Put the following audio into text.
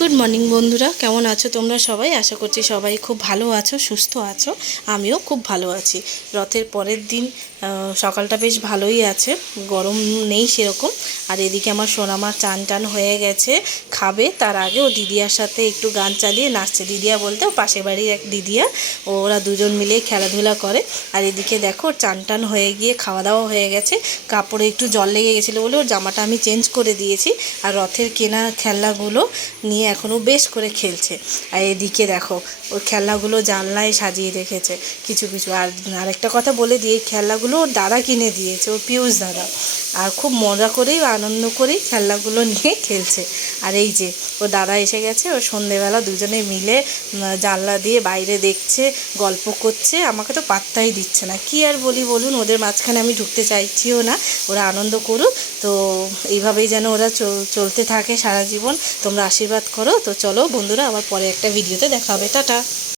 Good morning বন্ধুরা, কেমন আছো তোমরা সবাই? আশা করছি সবাই খুব ভালো আছো, সুস্থ আছো। আমিও খুব ভালো আছি। রথের পরের দিন সকালটা বেশ ভালোই আছে, গরম নেই সেরকম। আর এদিকে আমার সোনামা চান টান হয়ে গেছে, খাবে। তার আগে ও দিদিয়ার সাথে একটু গান চালিয়ে নাচছে। দিদিয়া বলতে ও পাশের বাড়ির এক দিদিয়া, ওরা দুজন মিলে খেলাধুলা করে। আর এদিকে দেখো চান টান হয়ে গিয়ে খাওয়া দাওয়া হয়ে গেছে, কাপড়ে একটু জল লেগে গেছিলো বলে ওর জামাটা আমি চেঞ্জ করে দিয়েছি। আর রথের কেনা খেলনাগুলো নিয়ে এখনও বেশ করে খেলছে। আর এদিকে দেখো ওর খেলনাগুলো জানলায় সাজিয়ে রেখেছে কিছু কিছু। আর আরেকটা কথা বলে দিয়ে, এই খেলনাগুলো ওর দাদা কিনে দিয়েছে, ওর পিয়ুষ দাদা। আর খুব মজা করেই আনন্দ করেই খেলনাগুলো নিয়ে খেলছে। আর এই যে ওর দাদা এসে গেছে, ও সন্ধেবেলা দুজনে মিলে জানলা দিয়ে বাইরে দেখছে, গল্প করছে। আমাকে তো পাত্তাই দিচ্ছে না, কি আর বলি বলুন। ওদের মাঝখানে আমি ঢুকতে চাইছিও না, ওরা আনন্দ করুক। তো এইভাবেই যেন ওরা চলতে থাকে সারা জীবন। তোমরা আশীর্বাদ করো। তো চলো বন্ধুরা, আবার পরে একটা ভিডিওতে দেখা হবে। টাটা।